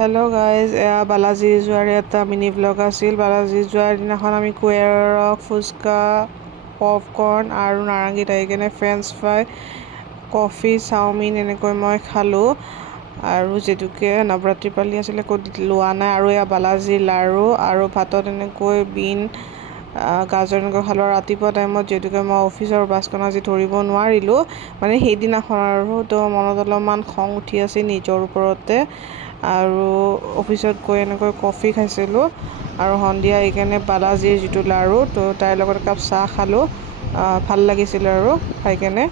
Hello' guys, এয়া বালাজী যোৱাৰ এটা মিনি ব্লগ আছিল। বালাজী যোৱাৰ দিনাখন আমি কুৱেৰক ফুচকা, পপকৰ্ণ আৰু নাৰেংগীত আহি কেনে ফ্ৰেঞ্চ ফ্ৰাই, কফি, চাওমিন এনেকৈ মই খালোঁ। আৰু যিহেতুকে নৱৰাত্ৰি পালি আছিলে ক'ত লোৱা নাই। আৰু এয়া বালাজী লাৰু আৰু ভাতত এনেকৈ বিন গাজৰ এনেকৈ খালোঁ। ৰাতিপুৱা টাইমত যিহেতুকে মই অফিচৰ বাছখন আজি ধৰিব নোৱাৰিলোঁ, মানে সেইদিনাখন আৰু তো মনত অলপমান খং উঠি আছিল নিজৰ ওপৰতে। আৰু অফিচত গৈ এনেকৈ কফি খাইছিলোঁ আৰু সন্ধিয়া এইকাৰণে বালাজীৰ যিটো লাৰু তো তাইৰ লগত একাপ চাহ খালোঁ। ভাল লাগিছিল আৰু খাই কেনে।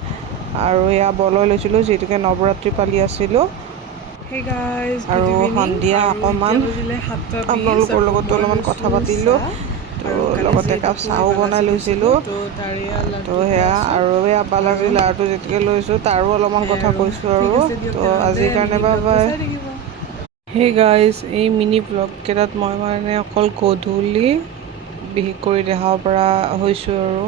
আৰু এয়া বলয় লৈছিলোঁ যিহেতুকে নৱৰাত্ৰি পালি আছিলোঁ। আৰু সন্ধিয়া অকণমান আপোনালোকৰ লগতো অলপমান কথা পাতিলোঁ। তো লগতে একাপ চাহো বনাই লৈছিলোঁ। তো সেয়া আৰু এয়া বালাজী লাৰুটো যেতিয়াকৈ লৈছোঁ তাৰো অলপমান কথা কৈছোঁ আৰু। তো আজিৰ কাৰণে বাই। হেই গাইজ, এই মিনি ব্লগকেইটাত মই মানে অকল গধূলি বিশেষ কৰি দেখাব পৰা হৈছোঁ আৰু।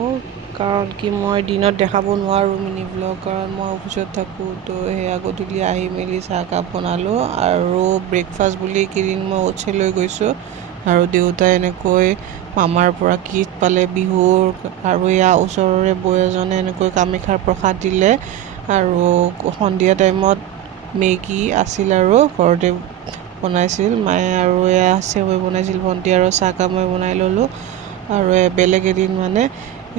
কাৰণ কি মই দিনত দেখাব নোৱাৰোঁ মিনি ব্লগ, কাৰণ মই অফিচত থাকোঁ। তো সেয়া গধূলি আহি মেলি চাহকাপ বনালোঁ আৰু ব্ৰেকফাষ্ট বুলি এইকেইদিন মই ওটছে লৈ গৈছোঁ। আৰু দেউতাই এনেকৈ মামাৰ পৰা গিফ্ট পালে বিহুৰ। আৰু এয়া ওচৰৰে বৌ এজনে এনেকৈ কামাখ্যাৰ প্ৰসাদ দিলে। আৰু সন্ধিয়া টাইমত মেগী আছিল আৰু ঘৰতে বনাইছিল মায়ে। আৰু এয়া চেৱৈ বনাইছিল ভণ্টি, আৰু চাহকাপ মই বনাই ল'লোঁ। আৰু বেলেগ এদিন মানে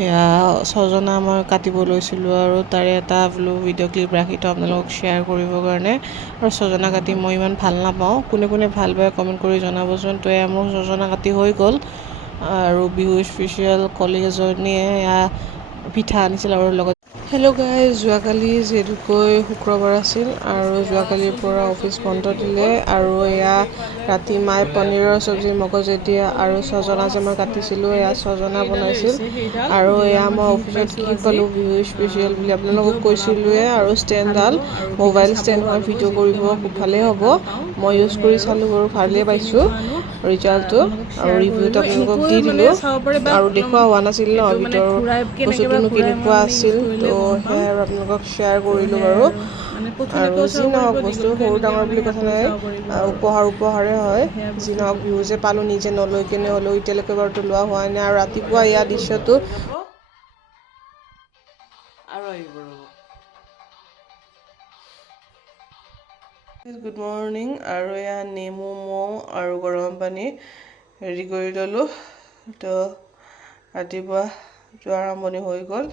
এয়া ছজনা মই কাটিব লৈছিলোঁ আৰু তাৰে এটা বোলো ভিডিঅ' ক্লিপ ৰাখি থওঁ আপোনালোকক শ্বেয়াৰ কৰিবৰ কাৰণে। আৰু ছজনা কাটি মই ইমান ভাল নাপাওঁ, কোনে কোনে ভাল পায় কমেণ্ট কৰি জনাবচোন। তো এয়া মোৰ ছজনা কাটি হৈ গ'ল। আৰু বিহু স্পেচিয়েল কলিগ এজনীয়ে এয়া পিঠা আনিছিল আৰু লগত। হেল্ল' গাইজ, যোৱাকালি যিহেতুকৈ শুক্ৰবাৰ আছিল আৰু যোৱাকালিৰ পৰা অফিচ বন্ধ দিলে। আৰু এয়া ৰাতি মায়ে পনীৰৰ চব্জি মগজেদি আৰু ছজনা যে মই কাটিছিলোঁ এয়া ছজনা বনাইছিল। আৰু এয়া মই অফিচত কি পালোঁ বিহু স্পেচিয়েল বুলি আপোনালোকক কৈছিলোঁৱে। আৰু ষ্টেণ্ডডাল মোবাইল ষ্টেণ্ড হয়, ভিডিঅ' কৰিব খুব ভালেই হ'ব। মই ইউজ কৰি চালোঁ বাৰু, ভালেই পাইছোঁ ৰিজাল্টটো। আৰু ৰিভিউটো আপোনালোকক দি দিলোঁ। আৰু দেখুওৱা হোৱা নাছিল ন ভিতৰৰ বস্তুটোনো কেনেকুৱা আছিল। তো সেয়াই আৰু আপোনালোকক শ্বেয়াৰ কৰিলোঁ বাৰু। আৰু যি নহওক বস্তু সৰু ডাঙৰ বুলি কথা নাই, উপহাৰেই হয়। যি নহওক বিহু যে পালোঁ নিজে নলৈ কেনে হ'লেও এতিয়ালৈকে বাৰুতো লোৱা হোৱা নাই। আৰু ৰাতিপুৱা ইয়াৰ দৃশ্যটো আৰু আহিব ৰ'ব। Good morning. আৰু এয়া নেমু, মৌ আৰু গৰম পানী ৰেডি কৰি ল'লোঁ। তো ৰাতিপুৱা যোৱা আৰম্ভণি হৈ গ'ল।